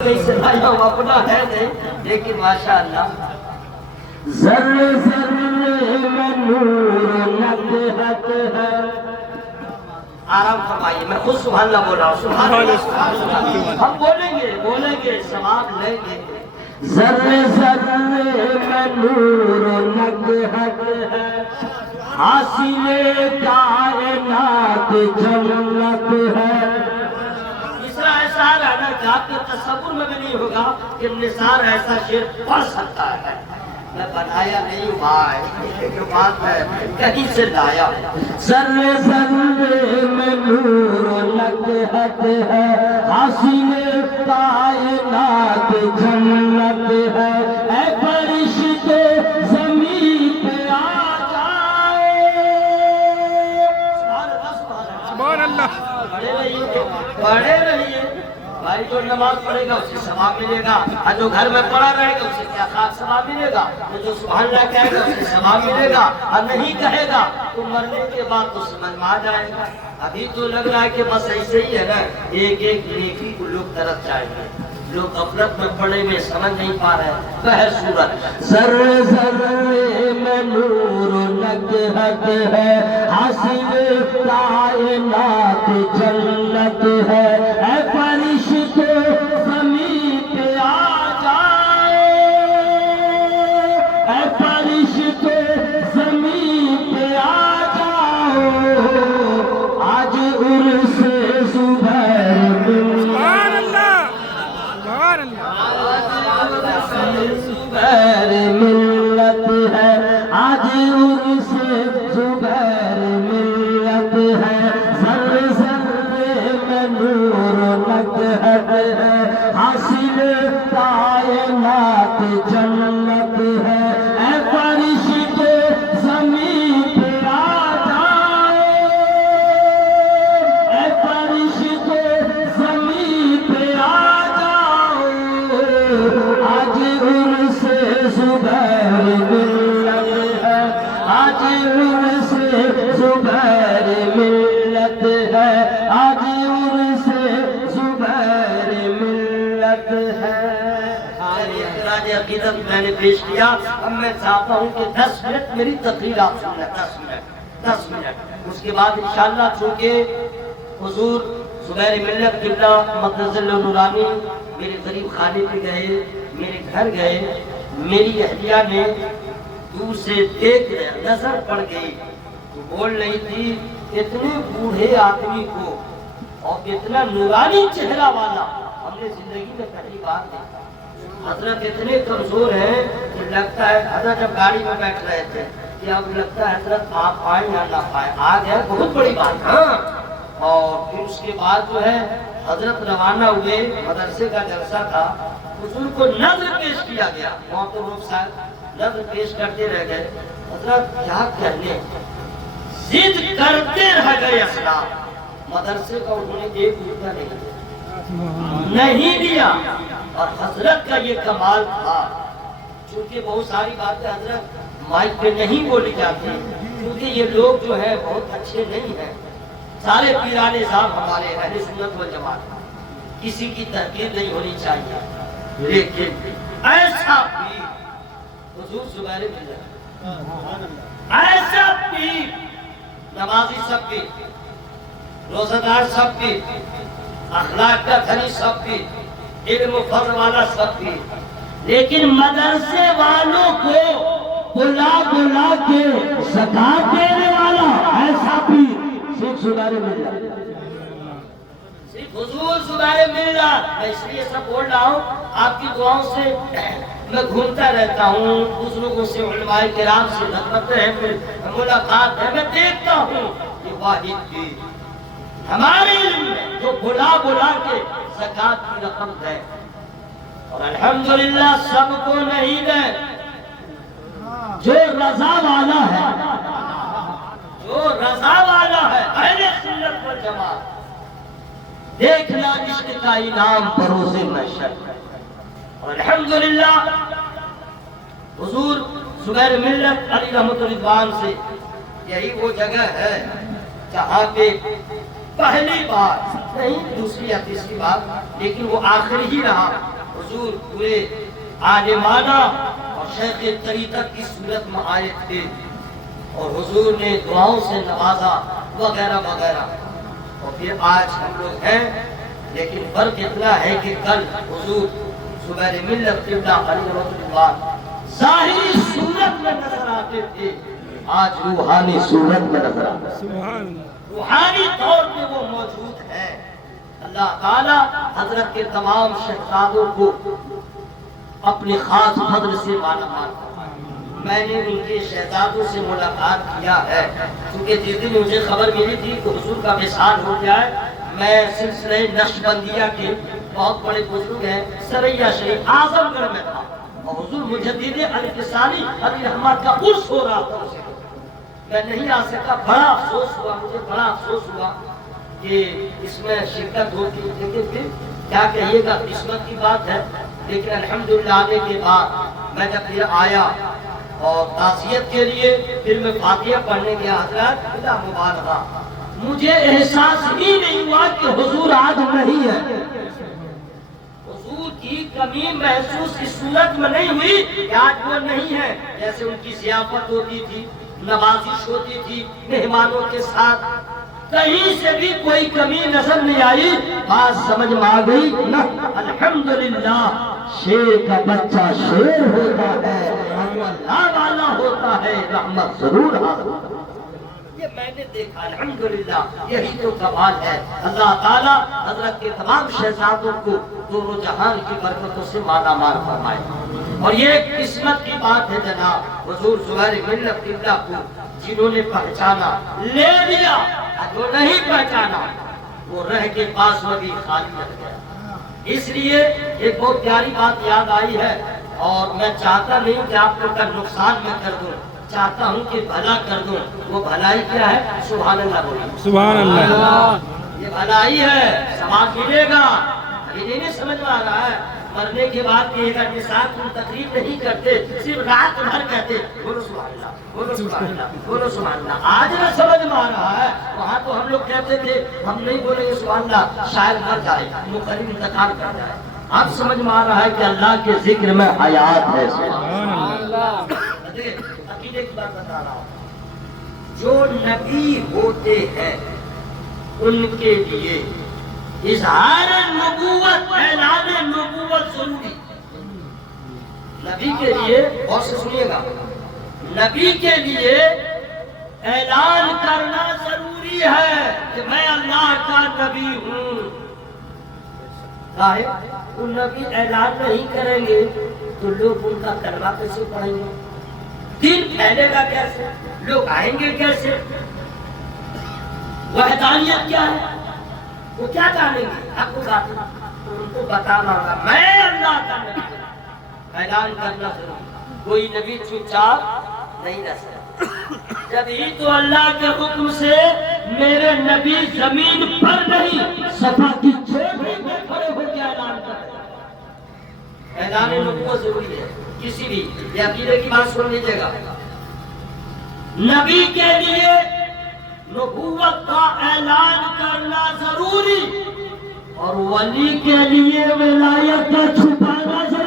اپنا ہے نہیں لیکن ماشاءاللہ ذرے ذرے میں نور نکہت ہے. آرام فرمائیے. میں خود سبحان اللہ بول رہا ہوں. سبحان اللہ. ہم بولیں گے ثواب لیں گے. ذرے ذرے میں نور نکہت ہے, حاصل کائنات جنت ہے. ایسا رہنا جاتے تصور میں بھی نہیں ہوگا کہ نثار ایسا شعر پڑھ سکتا ہے. میں بنایا نہیں بھائی, جو بات ہے کہیں سے لایا. ذرے ذرے میں نور نکہت ہے, حاصل کائنات جنت ہے. اے فرشتے زمین پہ آ جائے. سبحان اللہ. پڑھے رہیے بھائی. جو نماز پڑھے گا اسے ثواب ملے گا, اور جو گھر میں پڑھا رہے گا اسے کیا خاص ثواب ملے گا. جو سبحان اللہ کہے گا اسے ثواب ملے گا, اور نہیں کہے گا تو مرنے کے بعد تو سمجھ میں آ جائے گا. ابھی تو لگ رہا ہے کہ بس ایسے ہی ہے نا, ایک ایک نیکی کو لوگ طرف جائیں گے. لوگ غفلت میں پڑے ہوئے سمجھ نہیں پا رہے ہیں. بہر صورت ذرے ذرے میں نور نکہت ہے, حاصل کائنات جنت ہے. اے فرشتے زمین پہ آ جائے. اے فرشتے زمین پہ آ جاؤ, آج عرس زبیر سبحان اللہ سبحان زبیر ملت ہے. آج عرس زبیر ملت ہے. ذرے ذرے میں نور نکہت ہے, حاصل کائنات جنت ہے. اے فرشتے زمین پہ آ جائے. اے فرشتے زمین پہ آ جاؤ, آج عرس زبیر ملت ہے. آج عرس زبیر ملت ہے. آج عرس زبیر ملت ہے. اخراج عقیدت میں نے پیش کیا. اب میں چاہتا ہوں کہ 10 منٹ میری تقریر آپ سن لیں. 10 منٹ اس کے بعد انشاءاللہ چونکہ حضور زبیر ملت قبلہ مقدس اللہ نورانی میرے غریب خانے پہ گئے, میرے گھر گئے. میری اہلیہ نے دور سے دیکھ لیا, نظر پڑ گئی تو بول رہی تھی اتنے بوڑھے آدمی کو اور اتنا نورانی چہرہ والا ہم نے زندگی میں پہلی بار دیکھا. حضرت اتنے کمزور ہیں کہ لگتا ہے, حضرت جب گاڑی میں بیٹھ رہے تھے کہ اب لگتا ہے حضرت آپ پائیں یا نہ پائیں, آ گئے بہت بڑی بات. ہاں, اور پھر اس کے بعد جو ہے حضرت روانہ ہوئے. مدرسے کا جلسہ تھا, حضور کو نظر پیش کیا گیا. وہاں تو روح صاحب نظر پیش کرتے رہ گئے. حضرت کیا کہنے, ضد کرتے رہ گئے اسلام. مدرسے کا انہوں نے ایک روپیہ نہیں دیا. اور حضرت کا یہ کمال تھا, چونکہ بہت ساری باتیں حضرت مائک پہ نہیں بولی جاتی, کیونکہ یہ لوگ جو ہے بہت اچھے نہیں ہیں. سارے پیرانے صاحب ہمارے اہل سنت والجماعت, کسی کی تحقیر نہیں ہونی چاہیے. لیکن ایسا پیر حضور زبیر ملت, ایسا پیر نمازی سب پیر, روزہ دار سب پیر, اخلاق کا دھنی سب پیر, علم و فضل والا سب پیر, لیکن مدرسے والوں کو بلا بلا کے زکات دینے والا ایسا پیر صرف زبیر ملت. صرف حضور زبیر ملت. میں اس لیے سب بول رہا ہوں, آپ کی دعاؤں سے میں گھومتا رہتا ہوں, بزرگوں سے علماء کرام سے خدمتیں ہیں, ملاقات ہے, میں دیکھتا ہوں کہ واحد پیر ہمارے علم میں جو بلا بلا کے زکات کی رقم دے, اور الحمدللہ سب کو نہیں دے. جو رضا والا ہے, جو رضا والا ہے اہل سنت والجماعت, دیکھنا عشق کا انعام بروز محشر. اور الحمدللہ حضور زبیر ملت علی رحمت رضوان سے یہی وہ جگہ ہے جہاں پہ پہلی بار نہیں، دوسری یا تیسری بار، لیکن وہ آخری ہی رہا۔ حضور پورے عالمانہ اور شیخ طریقت کی صورت میں آئے تھے اور حضور نے دعاؤں سے نوازا وغیرہ وغیرہ۔ اور پھر آج ہم لوگ ہیں، لیکن فرق اتنا ہے کہ کل حضور زبیر ملت قبلہ علیہ اللہ ظاہری صورت میں نظر آتے تھے، آج روحانی صورت میں نظر آتے ہیں۔ سبحان اللہ، روحانی طور پہ وہ موجود ہے۔ اللہ تعالی حضرت کے تمام شہزادوں کو اپنے خاص فضل سے مالا مال فرمائے۔ میں نے ان کے شہزادوں سے ملاقات کیا ہے، کیونکہ جس دن مجھے خبر ملی تھی کہ حضور کا وصال ہو جائے، میں سلسلہ نقشبندیہ کے بہت بڑے بزرگ ہیں سریہ شریف اعظم گڑھ میں تھا، اور حضور مجدد الفسانی علی رحمت کا عرس ہو رہا تھا، میں نہیں آ سکا۔ بڑا افسوس ہوا، مجھے بڑا افسوس ہوا کہ اس میں شرکت ہوتی، لیکن پھر کیا کہیے گا، قسمت کی بات ہے۔ لیکن الحمدللہ آنے کے بعد میں جب پھر آیا اور تعزیت کے لیے پھر میں فاتحہ پڑھنے گیا، حضرات خدا مبارکہ، مجھے احساس ہی نہیں ہوا کہ حضور آج نہیں ہے۔ حضور کی کمی محسوس اس صورت میں نہیں ہوئی کہ آج وہ نہیں ہے۔ جیسے ان کی ضیافت ہوتی تھی، نوازش ہوتی تھی مہمانوں کے ساتھ، کہیں سے بھی کوئی کمی نظر نہیں آئی۔ بات سمجھ میں آ گئی نا؟ الحمدللہ، شیر کا بچہ شیر ہوتا ہے، اللہ والا ہوتا ہے، رحمت ضرور حاصل ہوتا ہے۔ یہ میں نے دیکھا، الحمدللہ، یہی تو کمال ہے۔ اللہ تعالیٰ حضرت کے تمام شہزادوں کو دونوں جہان کی برکتوں سے مالا مال فرمائے۔ اور یہ ایک قسمت کی بات ہے جناب، حضور زبیر ملت قبلہ کو جنہوں نے پہچانا لے لیا، جو نہیں پہچانا وہ رہ کے پاس بھی خالی رہ گیا۔ اس لیے ایک بہت پیاری بات یاد آئی ہے، اور میں چاہتا نہیں کہ آپ کو کل نقصان میں کر دوں، چاہتا ہوں کہ بھلا کر دوں۔ وہ بھلائی کیا ہے؟ سبحان اللہ بولیے، سبحان اللہ، یہ بھلائی ہے، ثواب ملے گا۔ ابھی نہیں سمجھ میں آ رہا ہے، مرنے کے بعد کہے گا کہ صاحب تم تقریب نہیں کرتے، صرف رات بھر کہتے بولو سبحان اللہ، بولو سبحان اللہ، بولو سبحان اللہ۔ آج نہ سمجھ میں آ رہا ہے، وہاں تو ہم لوگ کہتے تھے ہم نہیں بولیں گے سبحان اللہ، شاید مر جائے، مقرر انتقال کر جائے۔ اب سمجھ میں آ رہا ہے کہ اللہ کے ذکر میں حیات ہے۔ سبحان اللہ، عقیدے کی بات بتا رہا ہوں، جو نبی ہوتے ہیں ان کے لیے اظہار نبوت، اعلان نبوت ضروری۔ نبی کے لیے، اور سے سنیے گا، نبی کے لیے اعلان کرنا ضروری ہے کہ میں اللہ کا نبی ہوں۔ وہ نبی اعلان نہیں کریں گے تو لوگ ان کا کلمہ کیسے پڑھیں گے؟ دین پھیلے گا کیسے؟ لوگ آئیں گے کیسے؟ وحدانیت کیا ہے؟ وہ کیا جانیں گے؟ آپ کو ان کو بتانا ہوگا میں اللہ کا نبی ہوں، اعلان کرنا ضروری۔ کوئی نبی چپ چاپ نہیں رہ سکتا۔ جب ہی تو اللہ کے حکم سے میرے نبی زمین پر نہیں صفا کی چوٹی پہ کھڑے ہو کے اعلان کر رہے ہیں۔ اعلان نبوت ضروری ہے کسی بھی، یہ عقیدے کی بات سن لیجیے گا۔ نبی کے لیے نبوت کا اعلان کرنا ضروری، اور ولی کے لیے ولایت کا چھپانا ضروری۔